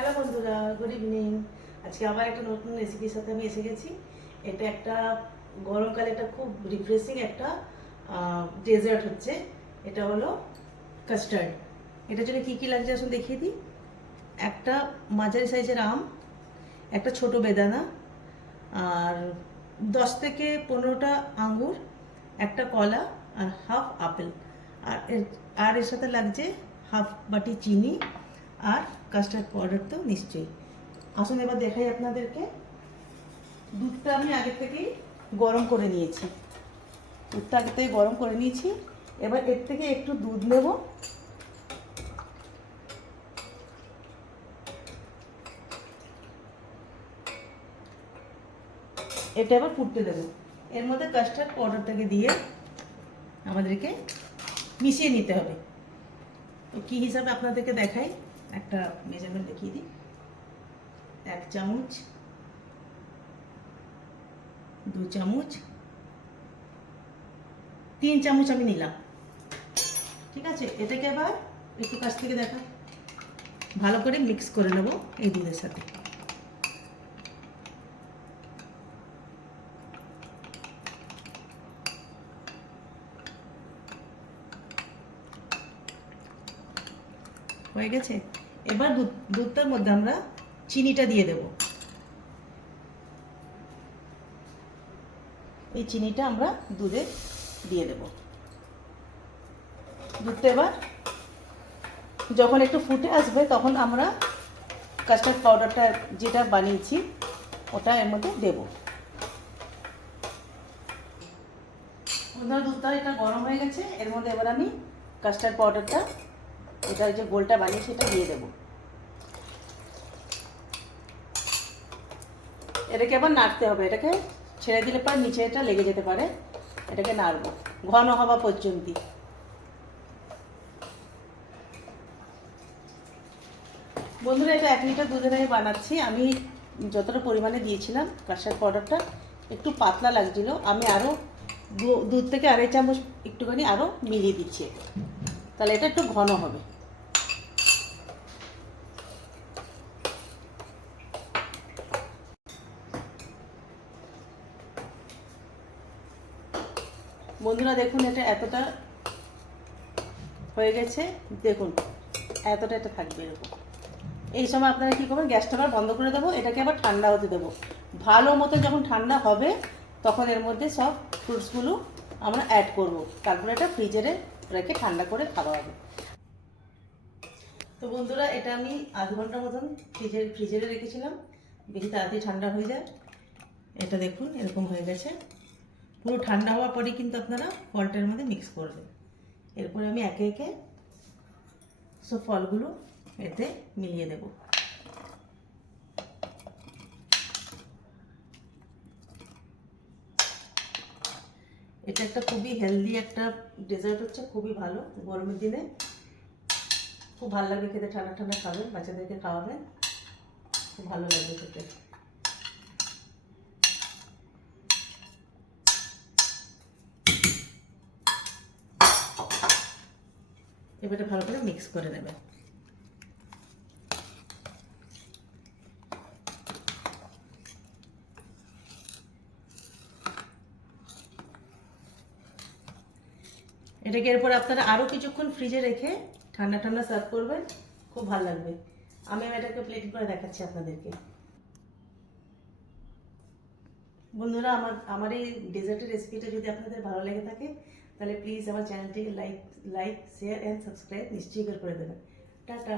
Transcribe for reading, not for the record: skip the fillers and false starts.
Hello বন্ধুরা, good evening. আজকে আবার একটা নতুন রেসিপির সাথে আমি এসে গেছি। এটা একটা গরমকালে একটা খুব রিফ্রেশিং একটা ডেজার্ট হচ্ছে। এটা হলো কাস্টার্ড। এটার জন্য কী কী লাগছে আসুন দেখিয়ে দিই। একটা মাঝারি সাইজের আম, একটা ছোট বেদানা, আর 10 থেকে 15টা আঙ্গুর, একটা কলা, আর হাফ আপেল। আর এর সাথে লাগছে হাফ বাটি চিনি আর কাস্টার্ড পাউডার তো নিশ্চয়ই। আসুন এবার দেখাই আপনাদেরকে। দুধটা আমি আগে থেকেই গরম করে নিয়েছি। এবার এর থেকে একটু দুধ নেব। এটা এবার ফুটতে দেবো। এর মধ্যে কাস্টার্ড পাউডারটাকে দিয়ে আমাদেরকে মিশিয়ে নিতে হবে। তো কী হিসাবে আপনাদেরকে দেখাই, একটা মেজারমেন্ট দেখিয়ে দিই। 1 চামচ, 2 চামচ, 3 চামচ আমি নিলাম। ঠিক আছে, এটাকে আবার একটু কাছ থেকে দেখা, ভালো করে মিক্স করে নেব এই দুধের সাথে। হয়ে গেছে। এবার দুধটার মধ্যে আমরা চিনিটা দিয়ে দেব। এই চিনিটা আমরা দুধে দিয়ে দেব। দুধটা এবার যখন একটু ফুটে আসবে তখন আমরা কাস্টার্ড পাউডারটা যেটা বানিয়েছি ওটা এর মধ্যে দেব। দুধটা এটা গরম হয়ে গেছে। এর মধ্যে এবার আমি কাস্টার্ড পাউডারটা, এটা যে গোলটা বানিয়েছি এটা দিয়ে দেব। এটাকে আবার নাড়তে হবে। এটাকে ছেড়ে দিলে পর নিচে এটা লেগে যেতে পারে। এটাকে নাড়বো ঘন হওয়া পর্যন্ত। বন্ধুরা, এটা 1 লিটার দুধের আমি বানাচ্ছি। আমি যতটা পরিমাণে দিয়েছিলাম কাস্টার্ড পাউডারটা একটু পাতলা লাগছিল। আমি আরও দুধ থেকে 2.5 চামচ একটুখানি আরও মিলিয়ে দিচ্ছি, তাহলে এটা একটু ঘন হবে। বন্ধুরা দেখুন, এটা এতটা হয়ে গেছে। দেখুন এতটা এটা থাকবে এরকম। এই সময় আপনারা কী করবেন, গ্যাসটা আবার বন্ধ করে দেবো। এটাকে আবার ঠান্ডা হতে দেবো। ভালো মতো যখন ঠান্ডা হবে তখন এর মধ্যে সব ফ্রুটসগুলো আমরা অ্যাড করব। তারপরে এটা ফ্রিজে রেখে ঠান্ডা করে খাওয়া হবে। তো বন্ধুরা, এটা আমি আধ ঘন্টার মতন ফ্রিজে রেখেছিলাম, বেশি তাড়াতাড়ি ঠান্ডা হয়ে যায়। এটা দেখুন এরকম হয়ে গেছে। পুরো ঠান্ডা হওয়ার পরেই কিন্তু আপনারা ফলটার মধ্যে মিক্স করবেন। এরপরে আমি একে একে সব ফলগুলো এতে মিলিয়ে দেব। এটা একটা খুবই হেলদি একটা ডেজার্ট হচ্ছে, খুবই ভালো। গরমের দিনে খুব ভালো লাগবে খেতে। ঠান্ডা ঠান্ডা খাবেন, বাচ্চাদেরকে খাওয়াবেন, খুব ভালো লাগবে খেতে। এবারে ভালো করে মিক্স করে নেবেন। এটাকে এরপর আপনারা আরও কিছুক্ষণ ফ্রিজে রেখে ঠান্ডা ঠান্ডা সার্ভ করবেন, খুব ভালো লাগবে। আমি এটাকে প্লেট করে দেখাচ্ছি আপনাদেরকে। বন্ধুরা, আমার এই ডেজার্টের রেসিপিটা যদি আপনাদের ভালো লেগে থাকে তাহলে প্লিজ আমার চ্যানেলটিকে লাইক শেয়ার অ্যান্ড সাবস্ক্রাইব নিশ্চয়ই করে দেবেন। টাটা।